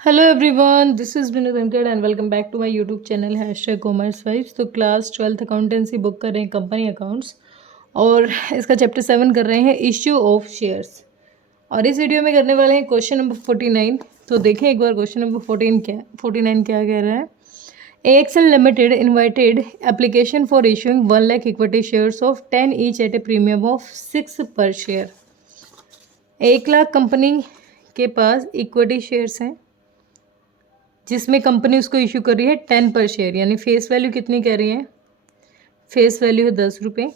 Hello everyone, this is Vinod Venkat and welcome back to my YouTube channel hashtag commerce vibes. तो class 12th accountancy book कर रहे हैं company accounts और इसका chapter 7 कर रहे हैं इश्यू ऑफ शेयर्स। और इस वीडियो में करने वाले हैं क्वेश्चन नंबर 49। तो देखें एक बार क्वेश्चन नंबर 49 क्या कह रहा है। AXL limited invited application for issuing 1 lakh equity shares of 10 each eight A premium of 6 पर शेयर। 1 लाख कंपनी के पास इक्विटी शेयर्स हैं जिसमें कंपनी उसको इशू कर रही है 10 पर शेयर, यानी फेस वैल्यू कितनी कह रही है। फेस वैल्यू है 10 रुपये,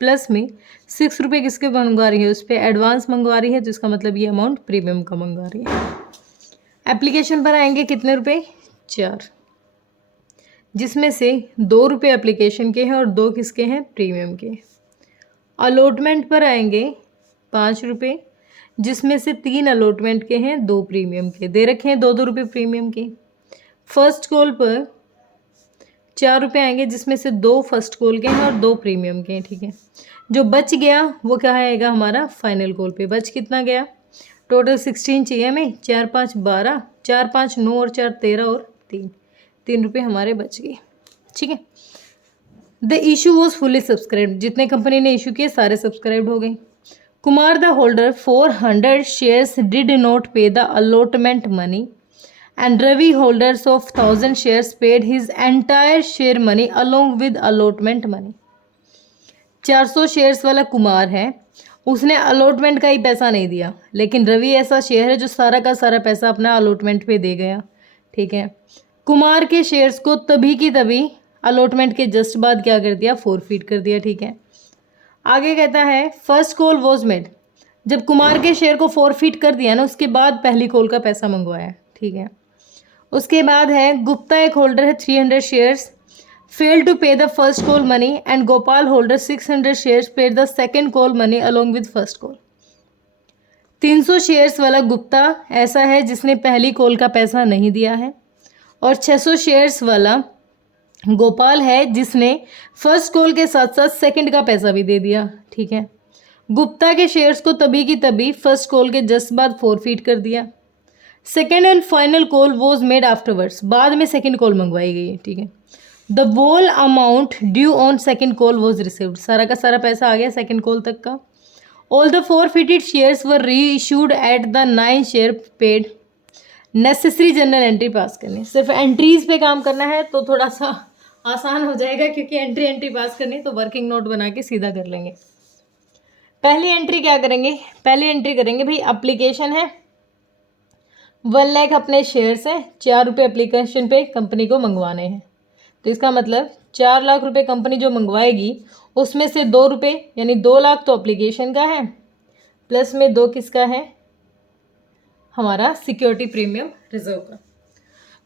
प्लस में 6 रुपये किसके मंगवा रही है, उस पर एडवांस मंगवा रही है, तो इसका मतलब ये अमाउंट प्रीमियम का मंगवा रही है। एप्लीकेशन पर आएंगे कितने रुपए, 4, जिसमें से 2 रुपये एप्लीकेशन के हैं और 2 किसके हैं, प्रीमियम के। अलॉटमेंट पर आएंगे 5 रुपये, जिसमें से 3 अलॉटमेंट के हैं, 2 प्रीमियम के। दे रखे हैं 2-2 रुपये प्रीमियम के। फर्स्ट कॉल पर 4 रुपये आएंगे, जिसमें से 2 फर्स्ट कॉल के हैं और 2 प्रीमियम के हैं। ठीक है, जो बच गया वो क्या आएगा हमारा फाइनल कॉल पे। बच कितना गया, टोटल 16 चाहिए हमें, 4 5 12, 4 5 9 और 4 13 और 3 रुपये हमारे बच गए। ठीक है, the issue was fully subscribed, जितने कंपनी ने इशू किए सारे सब्सक्राइब्ड हो गए। Kumar the holder 400 shares did not pay the allotment money and Ravi holders of 1000 shares paid his entire share money along with allotment money। 400 shares वाला कुमार है, उसने allotment का ही पैसा नहीं दिया, लेकिन रवि ऐसा शेयर है जो सारा का सारा पैसा अपना अलॉटमेंट पे दे गया। ठीक है, कुमार के शेयर्स को तभी की तभी अलॉटमेंट के जस्ट बाद क्या कर दिया, फोरफीट कर दिया। ठीक है, आगे कहता है फर्स्ट कॉल वॉज मेड, जब कुमार के शेयर को फोरफीट कर दिया ना, उसके बाद पहली कॉल का पैसा मंगवाया। ठीक है, उसके बाद है गुप्ता एक होल्डर है 300 शेयर्स, फेल टू पे the first call money and Gopal holder 600 shares paid the second call money along with first call. 300 shares वाला गुप्ता ऐसा है जिसने पहली कॉल का पैसा नहीं दिया है, और 600 शेयर्स वाला गोपाल है जिसने फर्स्ट कॉल के साथ साथ सेकंड का पैसा भी दे दिया। ठीक है, गुप्ता के शेयर्स को तभी की तभी फर्स्ट कॉल के जस्ट बाद फोरफीट कर दिया। Second and final call was made afterwards, बाद में सेकेंड कॉल मंगवाई गई है। ठीक है, the whole amount due on second call was received, सारा का सारा पैसा आ गया सेकेंड कॉल तक का। All the forfeited shares were reissued at the 9 share paid. Necessary general entry pass करनी, सिर्फ एंट्रीज पे काम करना है तो थोड़ा सा आसान हो जाएगा, क्योंकि एंट्री पास करनी तो वर्किंग नोट बना के सीधा कर लेंगे। पहली एंट्री क्या करेंगे, पहली एंट्री करेंगे भाई एप्लीकेशन है 1 लाख अपने शेयर से 4 रुपये एप्लीकेशन पे कंपनी को मंगवाने हैं, तो इसका मतलब 4 लाख रुपए कंपनी जो मंगवाएगी उसमें से 2 रुपये यानी 2 लाख तो एप्लीकेशन का है, प्लस में 2 किसका है, हमारा सिक्योरिटी प्रीमियम रिजर्व का।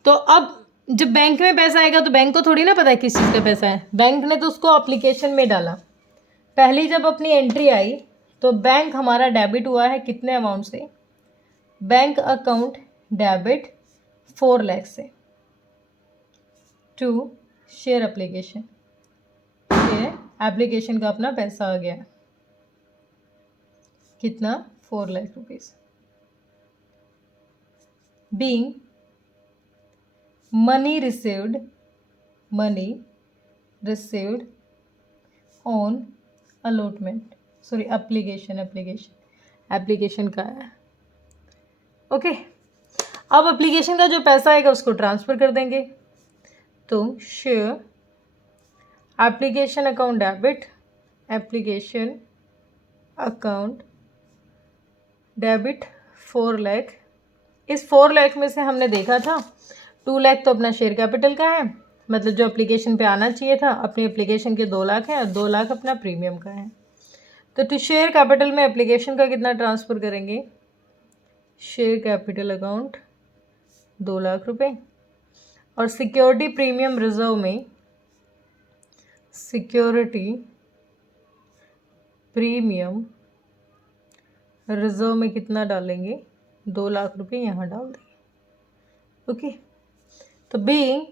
तो अब जब बैंक में पैसा आएगा तो बैंक को थोड़ी ना पता है किस चीज़ का पैसा है, बैंक ने तो उसको एप्लीकेशन में डाला। पहली जब अपनी एंट्री आई तो बैंक हमारा डेबिट हुआ है कितने अमाउंट से, बैंक अकाउंट डेबिट 4 लाख से to share application, share application का अपना पैसा आ गया कितना, 4 lakh rupees. Being money received on allotment, sorry application का है। ओके, अब एप्लीकेशन का जो पैसा आएगा उसको ट्रांसफ़र कर देंगे, तो share application account debit, application account debit 4 lakh. इस 4 लाख में से हमने देखा था 2 लाख तो अपना शेयर कैपिटल का है, मतलब जो एप्लीकेशन पे आना चाहिए था, अपनी एप्लीकेशन के 2 लाख है और 2 लाख अपना प्रीमियम का है। तो टू शेयर कैपिटल में एप्लीकेशन का कितना ट्रांसफ़र करेंगे, शेयर कैपिटल अकाउंट 2 लाख रुपए, और सिक्योरिटी प्रीमियम रिजर्व में सिक्योरिटी प्रीमियम रिजर्व में कितना डालेंगे, 2 लाख रुपए यहाँ डाल देंगे। ओके, तो being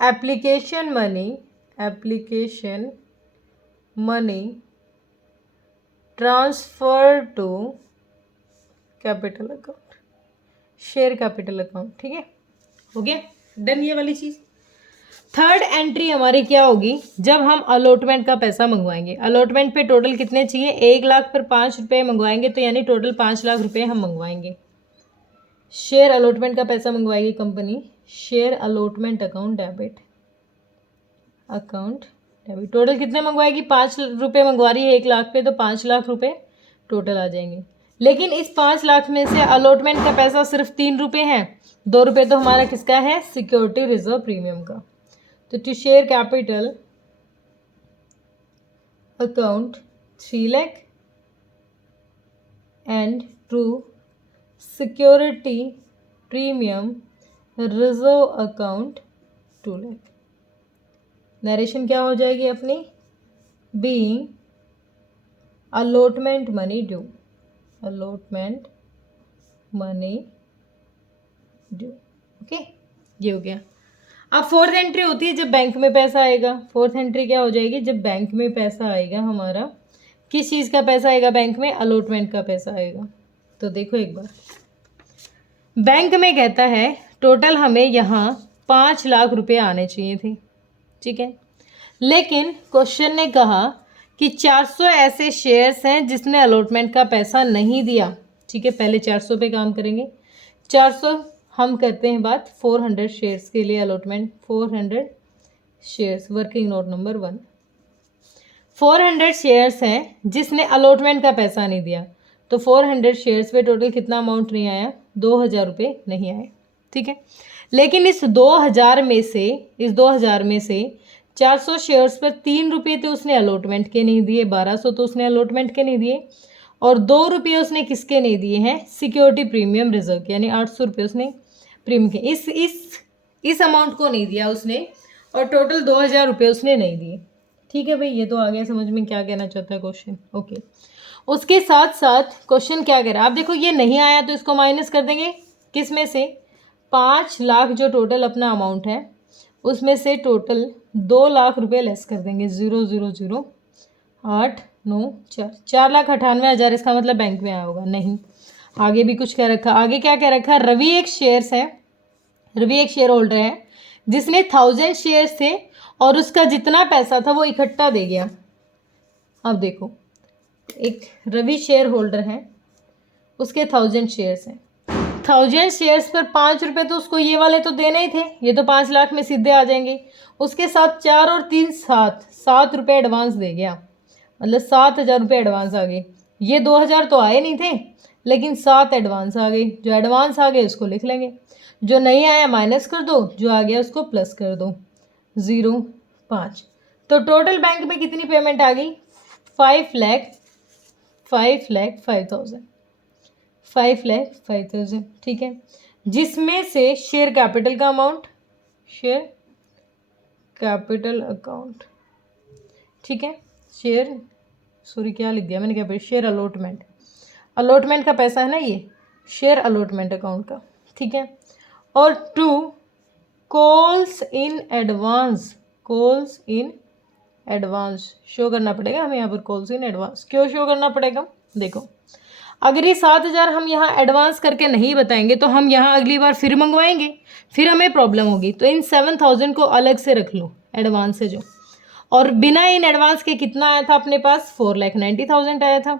application money transfer to capital account, share capital account. ठीक है, हो गया डन ये वाली चीज़। थर्ड एंट्री हमारी क्या होगी, जब हम अलॉटमेंट का पैसा मंगवाएंगे। अलॉटमेंट पे टोटल कितने चाहिए, 1 लाख पर 5 रुपये मंगवाएंगे तो यानी टोटल 5 लाख रुपये हम मंगवाएंगे। शेयर अलॉटमेंट का पैसा मंगवाएगी company, share allotment account debit, account debit. Total कितने मंगवाएगी, 5 रुपये मंगवा रही है 1 लाख पे, तो 5 लाख रुपये टोटल आ जाएंगे। लेकिन इस 5 लाख में से अलॉटमेंट का पैसा सिर्फ 3 रुपये है, 2 रुपये तो हमारा किसका है, सिक्योरिटी रिजर्व प्रीमियम का। तो to share capital account 3 lakh and to security premium reserve account 2 lakh. Narration क्या हो जाएगी अपनी, being allotment money due, allotment money due. Okay, ये हो गया। अब फोर्थ एंट्री होती है जब बैंक में पैसा आएगा। फोर्थ एंट्री क्या हो जाएगी, जब बैंक में पैसा आएगा हमारा, किस चीज़ का पैसा आएगा बैंक में, अलॉटमेंट का पैसा आएगा। तो देखो एक बार, बैंक में कहता है टोटल हमें यहाँ 5 लाख रुपए आने चाहिए थे, ठीक है। लेकिन क्वेश्चन ने कहा कि 400 ऐसे शेयर्स हैं जिसने अलॉटमेंट का पैसा नहीं दिया, ठीक है। पहले 400 पे काम करेंगे। 400 हम करते हैं बात 400 शेयर्स के लिए allotment, 400 shares, working note number 1। 400 shares हैं जिसने अलॉटमेंट का पैसा नहीं दिया, तो 400 शेयर्स पे टोटल कितना अमाउंट नहीं आया, 2000 रुपये नहीं आए, ठीक है। लेकिन इस 2000 में से 400 शेयर्स पर 3 रुपये तो उसने अलॉटमेंट के नहीं दिए, 1200 तो उसने अलॉटमेंट के नहीं दिए, और 2 रुपये उसने किसके नहीं दिए हैं, सिक्योरिटी प्रीमियम रिजर्व के, यानी 800 रुपये उसने प्रीमियम के, इस अमाउंट को नहीं दिया उसने, और टोटल 2000 रुपये उसने नहीं दिए। ठीक है भाई, ये तो आ गया समझ में क्या कहना चाहता है क्वेश्चन। ओके, उसके साथ साथ क्वेश्चन क्या कह रहा है, आप देखो ये नहीं आया तो इसको माइनस कर देंगे, किस में से, 5 लाख जो टोटल अपना अमाउंट है उसमें से टोटल 2 लाख रुपये लेस कर देंगे, 0 0 0 8 9 4, 4,98,000। इसका मतलब बैंक में आया होगा, नहीं। आगे भी कुछ कह रखा, आगे क्या कह रखा, रवि एक शेयर होल्डर है जिसने 1000 शेयर्स थे और उसका जितना पैसा था वो इकट्ठा दे गया। अब देखो, एक रवि शेयर होल्डर है, उसके 1000 शेयर्स हैं, 1000 शेयर्स पर 5 रुपये तो उसको ये वाले तो देने ही थे, ये तो 5 लाख में सीधे आ जाएंगे। उसके साथ 4 और 3 7 रुपये एडवांस दे गया, मतलब 7000 रुपये एडवांस आ गए। ये 2000 तो आए नहीं थे, लेकिन 7 एडवांस आ गए। जो एडवांस आ गए उसको लिख लेंगे, जो नहीं आया माइनस कर दो, जो आ गया उसको प्लस कर दो, 0 5। तो टोटल बैंक में कितनी पेमेंट आ गई, 5,05,000, ठीक है। जिसमें से शेयर कैपिटल का अमाउंट, शेयर कैपिटल अकाउंट, ठीक है, क्या लिख दिया मैंने, क्या, शेयर अलॉटमेंट का पैसा है ना ये, शेयर अलॉटमेंट अकाउंट का, ठीक है। और 2 कॉल्स इन एडवांस शो करना पड़ेगा हमें यहाँ पर, कॉल्स इन एडवांस क्यों शो करना पड़ेगा, देखो अगर ये 7000 हम यहाँ एडवांस करके नहीं बताएंगे तो हम यहाँ अगली बार फिर मंगवाएंगे, फिर हमें प्रॉब्लम होगी। तो इन 7000 को अलग से रख लो एडवांस से जो, और बिना इन एडवांस के कितना आया था अपने पास, 4,90,000 आया था,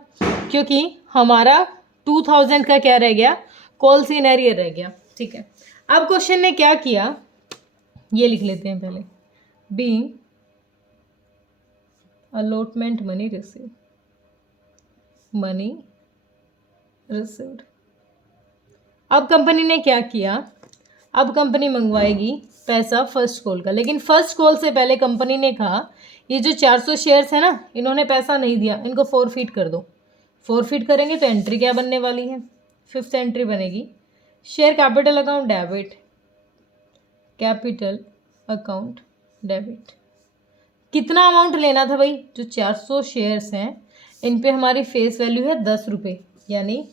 क्योंकि हमारा 2000 का क्या रह गया, कॉल्स इन एरियर रह गया, ठीक है। अब क्वेश्चन ने क्या किया, ये लिख लेते हैं पहले, बीइंग अलॉटमेंट मनी रिसीव्ड। अब कंपनी ने क्या किया, अब कंपनी मंगवाएगी पैसा फर्स्ट कॉल का, लेकिन फर्स्ट कॉल से पहले कंपनी ने कहा ये जो 400 शेयर्स है ना, इन्होंने पैसा नहीं दिया, इनको फॉरफिट कर दो। फॉरफिट करेंगे तो एंट्री क्या बनने वाली है, 5th एंट्री बनेगी, शेयर कैपिटल अकाउंट डेबिट। कितना अमाउंट लेना था भाई, जो 400 शेयर्स हैं इन पे हमारी फेस वैल्यू है 10 रुपये, यानी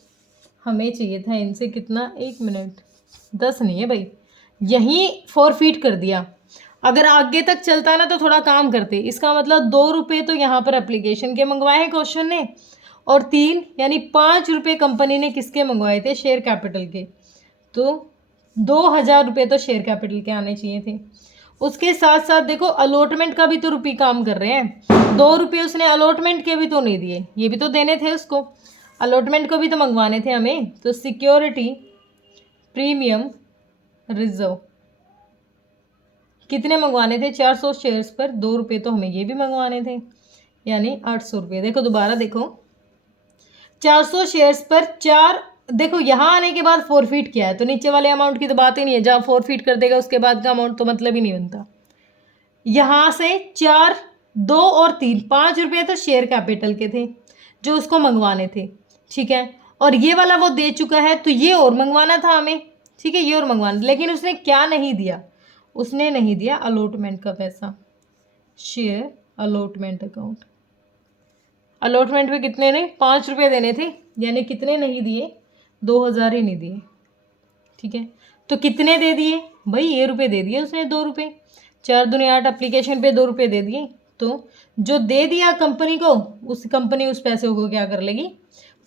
हमें चाहिए था इनसे कितना, 1 मिनट, 10 नहीं है भाई, यहीं फॉरफिट कर दिया। अगर आगे तक चलता ना तो थोड़ा काम करते, इसका मतलब 2 रुपये तो यहाँ पर एप्लीकेशन के मंगवाए हैं क्वेश्चन ने, और 3 यानी 5 रुपये कंपनी ने किसके मंगवाए थे, शेयर कैपिटल के। तो 2,000 रुपये तो शेयर कैपिटल के आने चाहिए थे। उसके साथ साथ देखो अलॉटमेंट का भी तो रुपये काम कर रहे हैं, 2 रुपये उसने अलॉटमेंट के भी तो नहीं दिए, ये भी तो देने थे उसको, अलॉटमेंट को भी तो मंगवाने थे हमें। तो सिक्योरिटी प्रीमियम रिजर्व कितने मंगवाने थे? 400 शेयर्स पर 2 रुपये, तो हमें ये भी मंगवाने थे, यानी 800 रुपये। देखो दोबारा देखो, 400 शेयर्स पर 4, देखो यहाँ आने के बाद फॉरफिट किया है, तो नीचे वाले अमाउंट की तो बात ही नहीं है, जहाँ फॉरफिट कर देगा उसके बाद का अमाउंट तो मतलब ही नहीं बनता। यहाँ से 4, 2 और 3, 5 रुपये तो शेयर कैपिटल के थे जो उसको मंगवाने थे, ठीक है। और ये वाला वो दे चुका है, तो ये और मंगवाना था हमें, ठीक है, ये और मंगवाना, लेकिन उसने क्या नहीं दिया? उसने नहीं दिया अलॉटमेंट का पैसा, शेयर अलॉटमेंट अकाउंट। अलॉटमेंट पे कितने ने? 5 रुपये देने थे, यानी कितने नहीं दिए? 2,000 ही नहीं दिए, ठीक है। तो कितने दे दिए भाई? ये रुपये दे दिए उसने, 2 रुपये, 4 दूनी 8, एप्लीकेशन पे 2 रुपये दे दिए। तो जो दे दिया कंपनी को, उस कंपनी उस पैसे को क्या कर लेगी?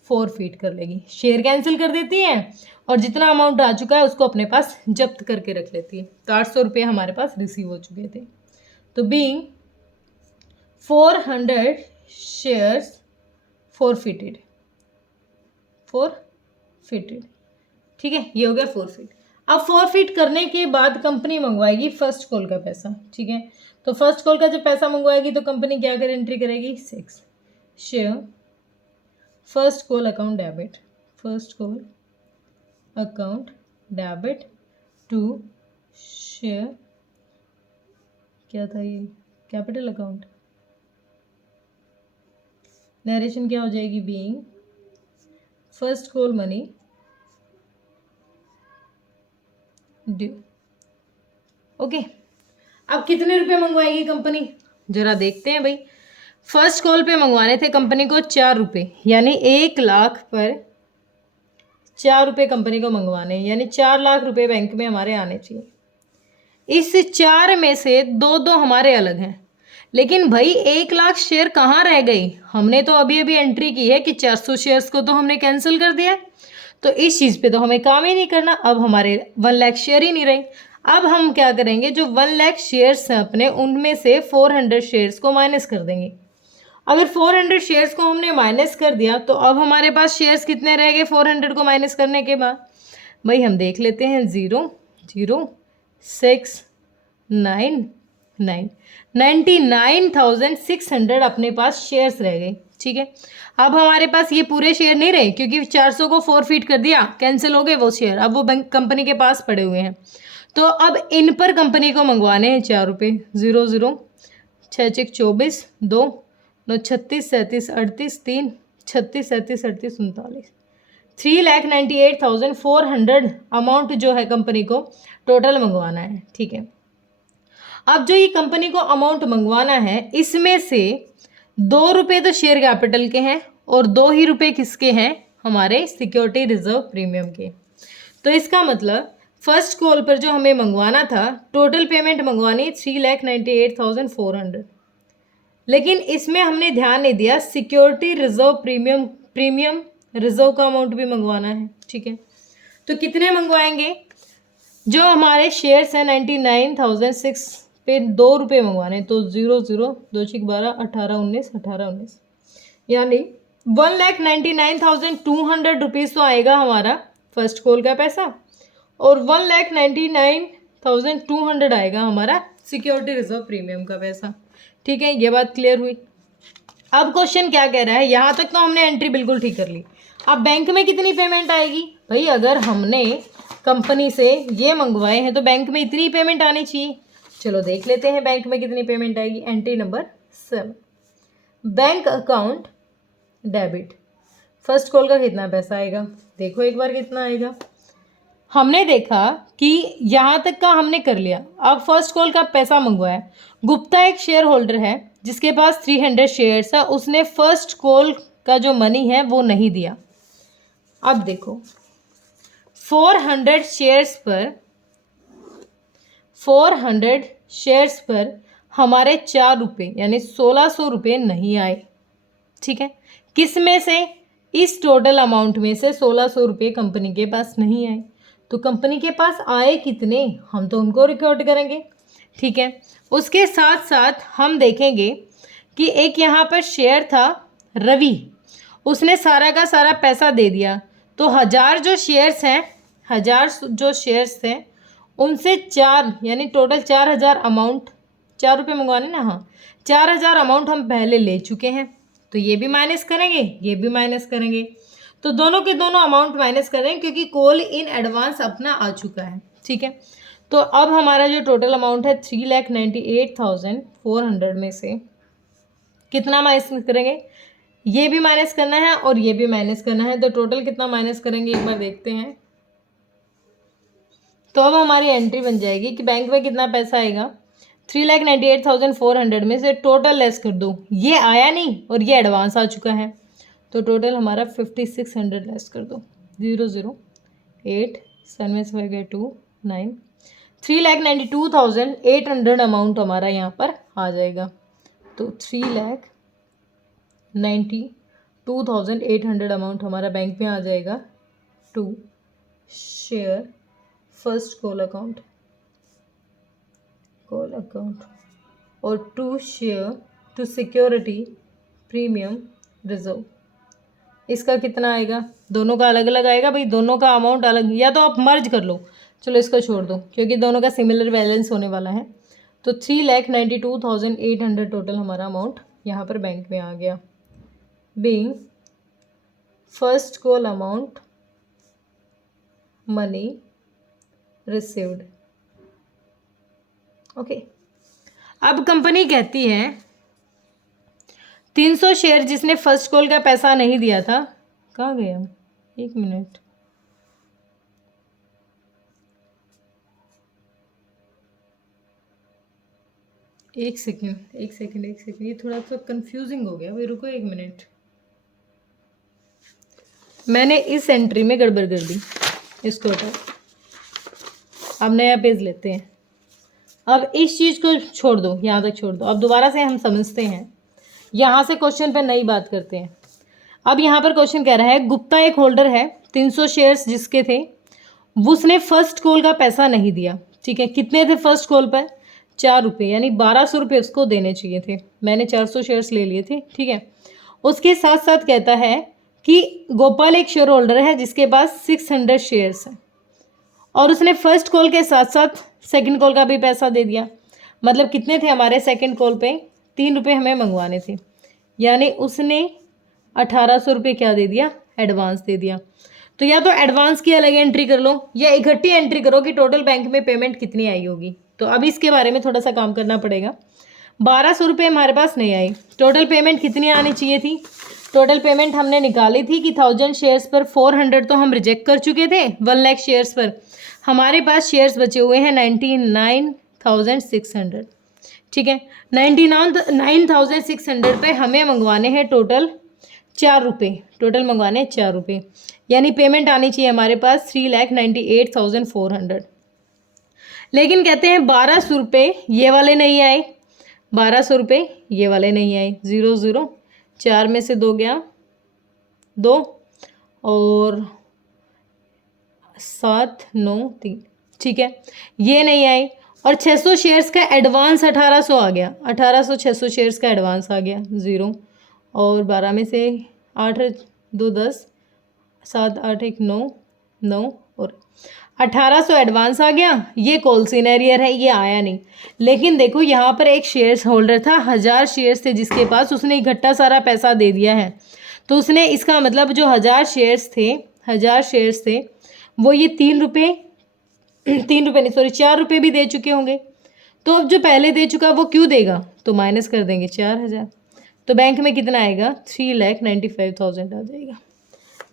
फॉरफिट कर लेगी, शेयर कैंसिल कर देती है, और जितना अमाउंट आ चुका है उसको अपने पास जब्त करके रख लेती है। तो 800 रुपये हमारे पास रिसीव हो चुके थे। तो बीइंग 400 शेयर्स फॉरफिटेड, ठीक है, ये हो गया फॉरफिट। अब फॉरफिट करने के बाद कंपनी मंगवाएगी फर्स्ट कॉल का पैसा, ठीक है। तो फर्स्ट कॉल का जब पैसा मंगवाएगी तो कंपनी क्या कर एंट्री करेगी? 6 share first call account debit, first call account debit to share, क्या था ये? Capital account. नरेशन क्या हो जाएगी? Being first call money due. Okay, अब कितने रुपए मंगवाएगी कंपनी? जरा देखते हैं भाई। फर्स्ट कॉल पे मंगवाने थे कंपनी को 4 रुपये, यानी 1 लाख पर 4 रुपये कंपनी को मंगवाने, यानी 4 लाख रुपए बैंक में हमारे आने चाहिए। इस 4 में से 2 हमारे अलग हैं, लेकिन भाई 1 लाख शेयर कहाँ रह गई? हमने तो अभी अभी एंट्री की है कि 400 शेयर्स को तो हमने कैंसिल कर दिया, तो इस चीज़ पे तो हमें काम ही नहीं करना। अब हमारे 1 लाख शेयर ही नहीं रहे। अब हम क्या करेंगे? जो 1 लाख शेयर्स हैं अपने, उनमें से 400 शेयर्स को माइनस कर देंगे। अगर 400 शेयर्स को हमने माइनस कर दिया तो अब हमारे पास शेयर्स कितने रह गए 400 को माइनस करने के बाद? भाई हम देख लेते हैं, 0 0 6 9 9 99,600 अपने पास शेयर्स रह गए, ठीक है। अब हमारे पास ये पूरे शेयर नहीं रहे, क्योंकि 400 को फॉरफिट कर दिया, कैंसिल हो गए वो शेयर, अब वो बैंक कंपनी के पास पड़े हुए हैं। तो अब इन पर कंपनी को मंगवाने हैं 4 रुपये। 0 0 6 6 24 2 9 36 37 38 3 36 37 38 39 3,98,400 अमाउंट जो है कंपनी को टोटल मंगवाना है, ठीक है। अब जो ये कंपनी को अमाउंट मंगवाना है, इसमें से 2 रुपये तो शेयर कैपिटल के हैं और 2 ही रुपये किसके हैं? हमारे सिक्योरिटी रिजर्व प्रीमियम के। तो इसका मतलब फर्स्ट कॉल पर जो हमें मंगवाना था, टोटल पेमेंट मंगवानी 3,98,400, लेकिन इसमें हमने ध्यान नहीं दिया सिक्योरिटी रिजर्व प्रीमियम रिजर्व का अमाउंट भी मंगवाना है, ठीक है। तो कितने मंगवाएंगे? जो हमारे शेयर्स हैं 99,006 पे 2 रुपये मंगवाने, तो 0 0 2 6 12 18 19 18 19, यानी 1,99,200 रुपीज़ तो आएगा हमारा फर्स्ट कॉल का पैसा, और 1,99,200 आएगा हमारा सिक्योरिटी रिजर्व प्रीमियम का पैसा, ठीक है। ये बात क्लियर हुई। अब क्वेश्चन क्या कह रहा है? यहाँ तक तो हमने एंट्री बिल्कुल ठीक कर ली। अब बैंक में कितनी पेमेंट आएगी? भाई अगर हमने कंपनी से ये मंगवाए हैं तो बैंक में इतनी पेमेंट आनी चाहिए। चलो देख लेते हैं बैंक में कितनी पेमेंट आएगी। Entry number 7, bank account debit, first call का कितना पैसा आएगा? देखो एक बार कितना आएगा। हमने देखा कि यहाँ तक का हमने कर लिया। अब फर्स्ट कॉल का पैसा मंगवाया। गुप्ता एक शेयर होल्डर है जिसके पास 300 शेयर्स है, उसने फर्स्ट कॉल का जो मनी है वो नहीं दिया। अब देखो 400 शेयर्स पर हमारे 4 रुपये यानी 1600 रुपये नहीं आए, ठीक है। किस में से? इस टोटल अमाउंट में से 1600 रुपये कंपनी के पास नहीं आए। तो कंपनी के पास आए कितने, हम तो उनको रिकॉर्ड करेंगे, ठीक है। उसके साथ साथ हम देखेंगे कि एक यहाँ पर शेयर था रवि, उसने सारा का सारा पैसा दे दिया, तो 1000 जो शेयर्स हैं, 1000 जो शेयर्स थे उनसे 4 यानी टोटल 4000 अमाउंट, 4 रुपये मंगवाने ना, हाँ 4000 अमाउंट हम पहले ले चुके हैं, तो ये भी माइनस करेंगे, ये भी माइनस करेंगे, तो दोनों के दोनों अमाउंट माइनस कर रहे हैं क्योंकि कॉल इन एडवांस अपना आ चुका है, ठीक है। तो अब हमारा जो टोटल अमाउंट है 3,98,400 में से कितना माइनस करेंगे, ये भी माइनस करना है और ये भी माइनस करना है, तो टोटल कितना माइनस करेंगे एक बार देखते हैं। तो अब हमारी एंट्री बन जाएगी कि बैंक में कितना पैसा आएगा, 3,98,400 में से टोटल लेस कर दो, ये आया नहीं और ये एडवांस आ चुका है, तो टोटल हमारा 5600 लेस कर दो, 008 7 में से 5 गए 2 9, 3,92,800 अमाउंट हमारा यहाँ पर आ जाएगा, तो 3,92,800 अमाउंट हमारा बैंक में आ जाएगा to share first call account और to share to security premium reserve. इसका कितना आएगा, दोनों का अलग अलग आएगा भाई, दोनों का अमाउंट अलग, या तो आप मर्ज कर लो, चलो इसको छोड़ दो क्योंकि दोनों का सिमिलर बैलेंस होने वाला है, तो 3,92,800 टोटल हमारा अमाउंट यहाँ पर बैंक में आ गया, being first call amount money received. Okay, अब कंपनी कहती है 300 शेयर जिसने फर्स्ट कॉल का पैसा नहीं दिया था, कहाँ गए हम, एक मिनट, एक सेकंड, ये थोड़ा सा कंफ्यूजिंग हो गया भाई, रुको एक मिनट, मैंने इस एंट्री में गड़बड़ कर दी, इसको हटाओ, अब नया पेज लेते हैं, अब इस चीज़ को छोड़ दो, यहाँ तक छोड़ दो, अब दोबारा से हम समझते हैं, यहाँ से क्वेश्चन पे नई बात करते हैं। अब यहाँ पर क्वेश्चन कह रहा है गुप्ता एक होल्डर है, 300 शेयर्स जिसके थे, उसने फर्स्ट कॉल का पैसा नहीं दिया, ठीक है, कितने थे फर्स्ट कॉल पर, 4 रुपये, यानी 1200 रुपये उसको देने चाहिए थे, मैंने 400 शेयर्स ले लिए थे, ठीक है। उसके साथ साथ कहता है कि गोपाल एक शेयर होल्डर है जिसके पास 600 शेयर्स हैं और उसने फर्स्ट कॉल के साथ साथ सेकंड कॉल का भी पैसा दे दिया, मतलब कितने थे हमारे सेकंड कॉल पे, 3 रुपये हमें मंगवाने थे, यानी उसने 1800 रुपये क्या दे दिया, एडवांस दे दिया। तो या तो एडवांस की अलग एंट्री कर लो या इकट्ठी एंट्री करो कि टोटल बैंक में पेमेंट कितनी आई होगी, तो अब इसके बारे में थोड़ा सा काम करना पड़ेगा। 1200 रुपये हमारे पास नहीं आई, टोटल पेमेंट कितनी आनी चाहिए थी, टोटल पेमेंट हमने निकाली थी कि 1000 शेयर्स पर 400 तो हम रिजेक्ट कर चुके थे, 1 लाख शेयर्स पर हमारे पास शेयर्स बचे हुए हैं 99,600, ठीक है, 99,600 पे हमें मंगवाने हैं टोटल 4 रुपये, टोटल मंगवाने हैं 4 रुपये, यानी पेमेंट आनी चाहिए हमारे पास 3,98,400, लेकिन कहते हैं 1200 रुपये ये वाले नहीं आए, 1200 रुपये ये वाले नहीं आए, 00, 4 में से 2 गया 2 और 7 9 3, ठीक है, ये नहीं आई, और 600 शेयर्स का एडवांस 1800 आ गया, 1800 600 शेयर्स का एडवांस आ गया 0, और 12 में से 8 2 10, 7 8 1 9 9 और 1800 एडवांस आ गया, ये कॉल सीनेरियर है, ये आया नहीं। लेकिन देखो यहाँ पर एक शेयर्स होल्डर था, 1000 शेयर्स थे जिसके पास, उसने इकट्ठा सारा पैसा दे दिया है, तो उसने, इसका मतलब जो 1000 शेयर्स थे वो ये 3 रुपये नहीं सॉरी 4 रुपये भी दे चुके होंगे, तो अब जो पहले दे चुका वो क्यों देगा, तो माइनस कर देंगे 4000, तो बैंक में कितना आएगा, 3,95,000 आ जाएगा,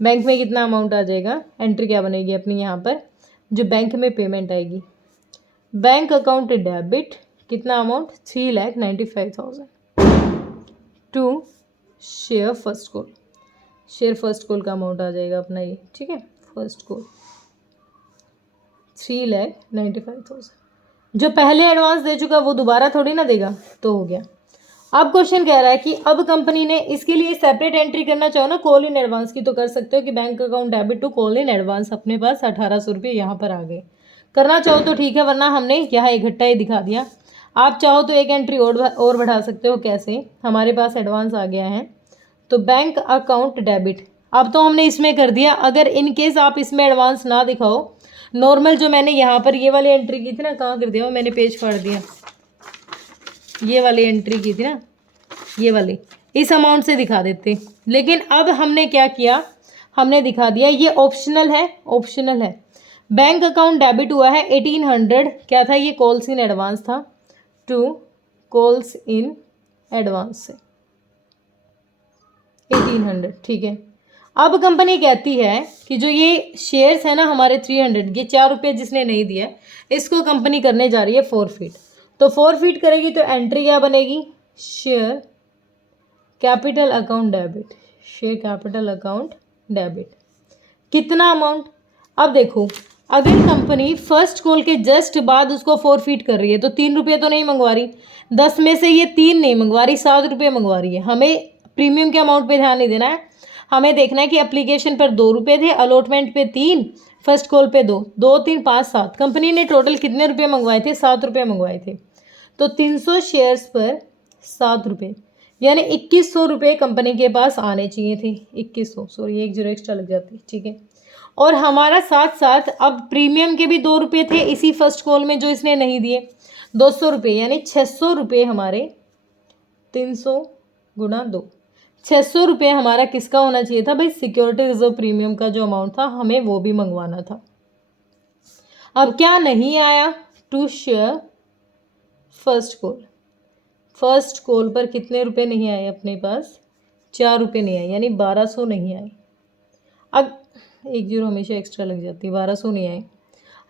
बैंक में कितना अमाउंट आ जाएगा, एंट्री क्या बनेगी अपनी यहाँ पर, जो बैंक में पेमेंट आएगी, बैंक अकाउंट डेबिट, कितना amount 3,95,000 to share first call का अमाउंट आ जाएगा अपना ये, ठीक है, फर्स्ट कॉल 3,95,000, जो पहले एडवांस दे चुका वो दोबारा थोड़ी ना देगा, तो हो गया। अब क्वेश्चन कह रहा है कि अब कंपनी ने इसके लिए सेपरेट एंट्री करना चाहो ना कॉल इन एडवांस की, तो कर सकते हो कि bank account debit to call in advance, अपने पास 1800 रुपये यहाँ पर आ गए। करना चाहो तो ठीक है, वरना हमने यहाँ इकट्ठा ही दिखा दिया। आप चाहो तो एक एंट्री और बढ़ा सकते हो। कैसे? हमारे पास एडवांस आ गया है तो बैंक अकाउंट डेबिट, अब तो हमने इसमें कर दिया। अगर इन केस आप इसमें एडवांस ना दिखाओ, नॉर्मल जो मैंने यहाँ पर ये वाली एंट्री की थी ना, कहाँ कर दिया मैंने, पेज फाड़ दिया, ये वाली एंट्री की थी ना, ये वाली, इस अमाउंट से दिखा देते। लेकिन अब हमने क्या किया, हमने दिखा दिया। ये ऑप्शनल है, ऑप्शनल है। बैंक अकाउंट डेबिट हुआ है 1800, क्या था ये, कॉल्स इन एडवांस था, टू कॉल्स इन एडवांस से 1800, ठीक है। अब कंपनी कहती है कि जो ये शेयर्स है ना हमारे 300, ये 4 रुपये जिसने नहीं दिया, इसको कंपनी करने जा रही है फॉरफिट। तो फॉरफिट करेगी तो एंट्री क्या बनेगी, share capital account debit, share capital account debit. कितना अमाउंट, अब देखो, अगर कंपनी फर्स्ट कॉल के जस्ट बाद उसको फॉरफिट कर रही है तो 3 रुपये तो नहीं मंगवा रही, 10 में से ये 3 नहीं मंगवा रही, 7 रुपये मंगवा रही है। हमें प्रीमियम के अमाउंट पे ध्यान नहीं देना है, हमें देखना है कि एप्लीकेशन पर 2 रुपये थे, अलॉटमेंट पे 3, फर्स्ट कॉल पे 2, 2 3 5 7, कंपनी ने टोटल कितने रुपये मंगवाए थे, 7 रुपये मंगवाए थे। तो 300 शेयर्स पर 7 रुपये, यानी 2100 रुपये कंपनी के पास आने चाहिए थे। 2100, सॉरी एक जीरो एक्स्ट्रा लग जाती, ठीक है। और हमारा साथ साथ अब प्रीमियम के भी 2 रुपये थे इसी फर्स्ट कॉल में जो इसने नहीं दिए, 200 रुपये, यानी 600 रुपये हमारे, 300 गुणा 2, 600 रुपये हमारा किसका होना चाहिए था भाई, सिक्योरिटी रिजर्व प्रीमियम का जो अमाउंट था हमें वो भी मंगवाना था। अब क्या नहीं आया, to share first call, first call पर कितने रुपए नहीं आए अपने पास, 4 रुपये नहीं आए, यानी 1200 नहीं आए। अब एक जीरो हमेशा एक्स्ट्रा लग जाती है, 1200 नहीं आए।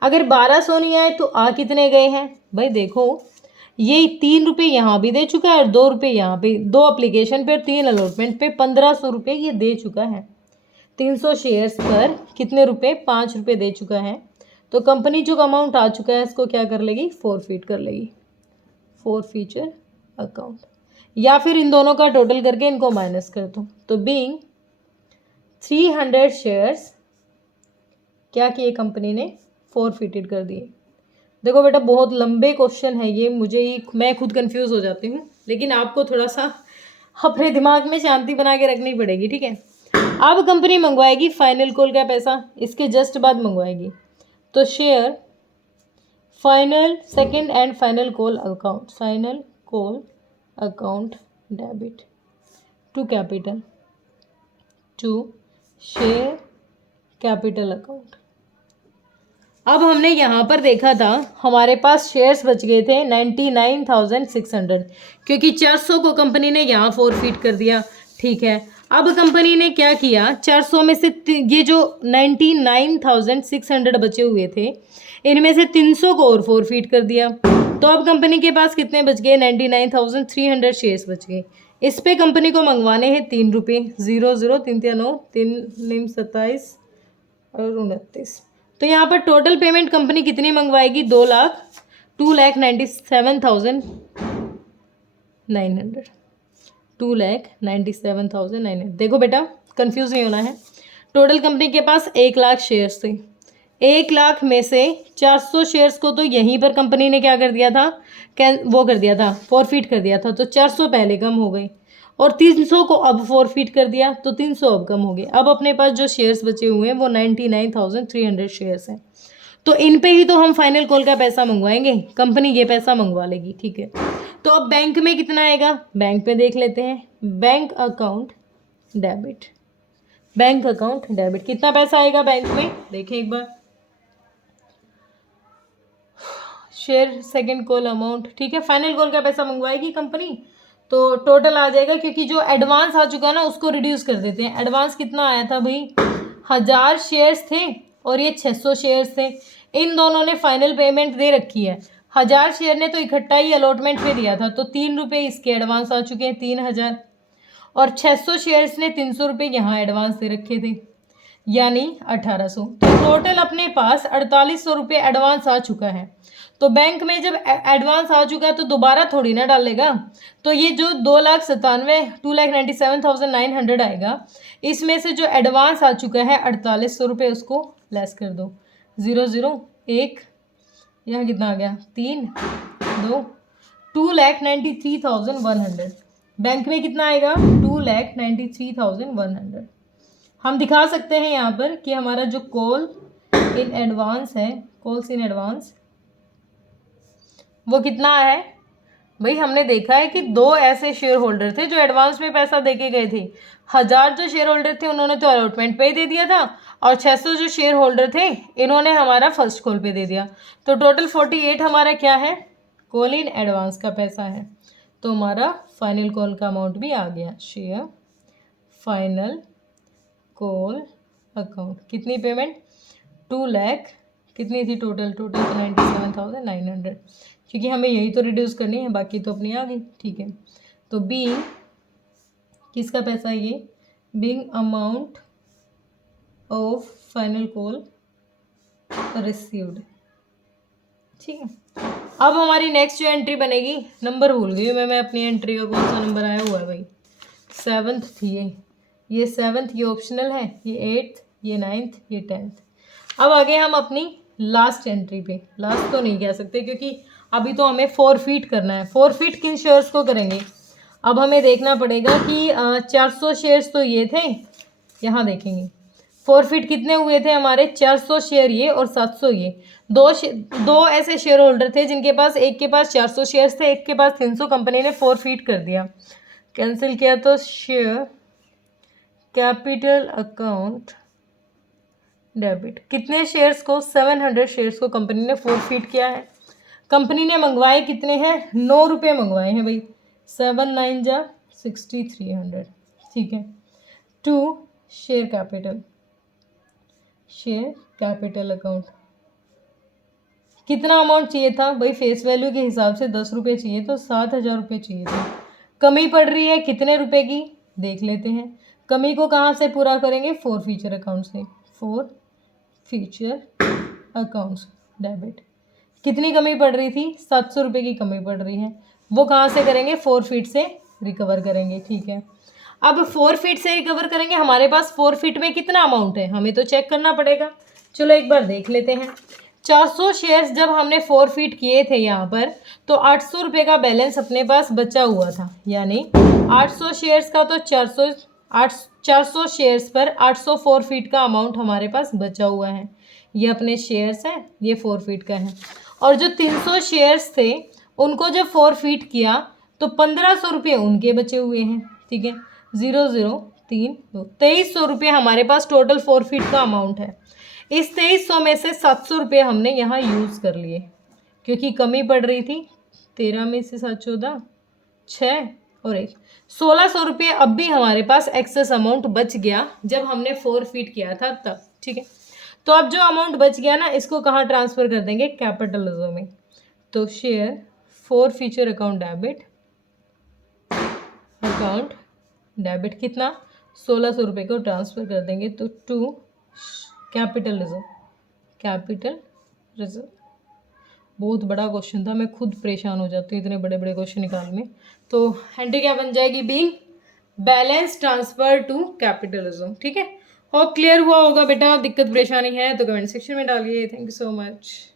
अगर 1200 नहीं आए तो आ कितने गए हैं भाई, देखो ये 3 रुपये यहाँ भी दे चुका है और 2 रुपये यहाँ पे, 2 एप्लीकेशन पे, 3 अलॉटमेंट पे, 1500 रुपये ये दे चुका है। 300 शेयर्स पर कितने रुपए, 5 रुपये दे चुका है। तो कंपनी जो अमाउंट आ चुका है इसको क्या कर लेगी, फॉरफिट कर लेगी, फॉरफीचर अकाउंट, या फिर इन दोनों का टोटल करके इनको माइनस कर दो। तो बीइंग 300 शेयर्स क्या किए कंपनी ने, फॉरफिटेड कर दिए। देखो बेटा बहुत लंबे क्वेश्चन है ये, मैं खुद कंफ्यूज हो जाती हूँ, लेकिन आपको थोड़ा सा अपने दिमाग में शांति बना के रखनी पड़ेगी, ठीक है। अब कंपनी मंगवाएगी फाइनल कॉल का पैसा, इसके जस्ट बाद मंगवाएगी। तो share final, second and final call account, final call account debit to capital, to share capital account. अब हमने यहाँ पर देखा था हमारे पास शेयर्स बच गए थे 99,600, क्योंकि 400 को कंपनी ने यहाँ फॉरफिट कर दिया, ठीक है। अब कंपनी ने क्या किया, 400 में से ये जो 99,600 बचे हुए थे इनमें से 300 को और फॉरफिट कर दिया। तो अब कंपनी के पास कितने बच गए, 99,300 शेयर्स बच गए। इस पे कंपनी को मंगवाने हैं 3 रुपये, 0 0 3 3 9 3 9 27 और 29। तो यहाँ पर टोटल पेमेंट कंपनी कितनी मंगवाएगी, 2,97,900, 2,97,900। देखो बेटा कंफ्यूज नहीं होना है, टोटल कंपनी के पास 1 लाख शेयर्स थे, 1 लाख में से 400 शेयर्स को तो यहीं पर कंपनी ने क्या कर दिया था, वो कर दिया था, फॉरफिट कर दिया था। तो 400 पहले कम हो गई और 300 को अब फॉरफिट कर दिया तो 300 अब कम हो गए। अब अपने पास जो शेयर्स बचे हुए हैं वो 99,300 शेयर्स हैं। तो इन पे ही तो हम फाइनल कॉल का पैसा मंगवाएंगे, कंपनी ये पैसा मंगवा लेगी, ठीक है। तो अब बैंक में कितना आएगा, बैंक पे देख लेते हैं, bank account debit, bank account debit कितना पैसा आएगा बैंक में, देखें एक बार, शेयर सेकंड कॉल अमाउंट, ठीक है। फाइनल कॉल का पैसा मंगवाएगी कंपनी तो टोटल आ जाएगा, क्योंकि जो एडवांस आ चुका है ना उसको रिड्यूस कर देते हैं। एडवांस कितना आया था भाई, 1000 शेयर्स थे और ये 600 शेयर्स थे, इन दोनों ने फाइनल पेमेंट दे रखी है। 1000 शेयर ने तो इकट्ठा ही अलॉटमेंट पे दिया था, तो 3 रुपये इसके एडवांस आ चुके हैं, 3000, और 600 शेयर्स ने 300 रुपये यहाँ एडवांस दे रखे थे। यानी 1800। तो टोटल अपने पास 4800 रुपये एडवांस आ चुका है। तो बैंक में जब एडवांस आ चुका है तो दोबारा थोड़ी ना डालेगा। तो ये जो 2,97,900 आएगा, इसमें से जो एडवांस आ चुका है 4800 रुपये, उसको लेस कर दो। 0 0 1, यहाँ कितना आ गया 3 2, 2,93,100। बैंक में कितना आएगा 2,93,100। हम दिखा सकते हैं यहाँ पर कि हमारा जो कॉल इन एडवांस है, कॉल्स इन एडवांस, वो कितना है भाई। हमने देखा है कि 2 ऐसे शेयर होल्डर थे जो एडवांस में पैसा देके गए थे। 1000 जो शेयर होल्डर थे उन्होंने तो अलॉटमेंट पे ही दे दिया था, और 600 जो शेयर होल्डर थे इन्होंने हमारा फर्स्ट कॉल पे दे दिया। तो टोटल 48 हमारा क्या है, कॉल इन एडवांस का पैसा है। तो हमारा फाइनल कॉल का अमाउंट भी आ गया। शेयर फाइनल कॉल अकाउंट, कितनी पेमेंट 2 लाख, कितनी थी टोटल 97,900, क्योंकि हमें यही तो रिड्यूस करनी है, बाकी तो अपनी आ गई। ठीक है, तो बीइंग किसका पैसा है ये, being amount of final call received. ठीक है, अब हमारी नेक्स्ट जो एंट्री बनेगी, नंबर भूल गई मैं अपनी एंट्री का कौन सा नंबर आया हुआ है भाई, 7th थी ये 7th, ये ऑप्शनल है, ये 8th, ये 9th, ये 10th। अब आगे हम अपनी लास्ट एंट्री पे, लास्ट तो नहीं कह सकते क्योंकि अभी तो हमें फॉरफीट करना है। फॉरफीट किन शेयर्स को करेंगे, अब हमें देखना पड़ेगा कि 400 शेयर्स तो ये थे, यहाँ देखेंगे फॉरफिट कितने हुए थे हमारे, 400 शेयर ये और 700 ये। दो ऐसे शेयर होल्डर थे जिनके पास, एक के पास 400 शेयर्स थे, एक के पास 300, कंपनी ने फॉरफिट कर दिया, कैंसिल किया। तो शेयर कैपिटल अकाउंट डेबिट, कितने शेयर्स को, 700 शेयर्स को कंपनी ने फॉरफिट किया है। कंपनी ने मंगवाए कितने हैं, 9 रुपये मंगवाए हैं भाई, 7 9 जा 6300। ठीक है, टू शेयर कैपिटल अकाउंट, कितना अमाउंट चाहिए था भाई, फेस वैल्यू के हिसाब से 10 रुपये चाहिए, तो 7,000 रुपये चाहिए थे। कमी पड़ रही है कितने रुपए की, देख लेते हैं। कमी को कहाँ से पूरा करेंगे, फॉर फ्यूचर अकाउंट से, फॉर फ्यूचर अकाउंट्स डेबिट। कितनी कमी पड़ रही थी, 700 रुपये की कमी पड़ रही है, वो कहाँ से करेंगे, फॉरफिट से रिकवर करेंगे। ठीक है, अब फॉरफिट से रिकवर करेंगे, हमारे पास फॉरफिट में कितना अमाउंट है हमें तो चेक करना पड़ेगा। चलो एक बार देख लेते हैं। 400 शेयर्स जब हमने फॉरफिट किए थे यहाँ पर, तो 800 रुपये का बैलेंस अपने पास बचा हुआ था, यानी 800 शेयर्स का तो 400 शेयर्स पर 800 फॉरफिट का अमाउंट हमारे पास बचा हुआ है। ये अपने शेयर्स हैं, ये फॉरफिट का है। और जो 300 शेयर्स थे उनको जब फॉरफिट किया तो 1500 रुपये उनके बचे हुए हैं। ठीक है, 0 0 3 2, 2300 रुपये हमारे पास टोटल फॉरफिट का अमाउंट है। इस 2300 में से 700 रुपये हमने यहाँ यूज़ कर लिए क्योंकि कमी पड़ रही थी। 13 में से 7 14 6 और 1, 1600 रुपये अब भी हमारे पास एक्सेस अमाउंट बच गया जब हमने फॉरफिट किया था तब। ठीक है, तो अब जो अमाउंट बच गया ना, इसको कहाँ ट्रांसफ़र कर देंगे, कैपिटल रिजर्व में। तो share for future account debit कितना, 1600 रुपये को ट्रांसफ़र कर देंगे, तो टू कैपिटल रिजर्व। बहुत बड़ा क्वेश्चन था, मैं खुद परेशान हो जाती हूँ इतने बड़े बड़े क्वेश्चन निकालने में। तो एंट्री क्या बन जाएगी, being balance transfer to capital reserve. ठीक है, और क्लियर हुआ होगा बेटा, दिक्कत परेशानी है तो कमेंट सेक्शन में डालिए। Thank you so much.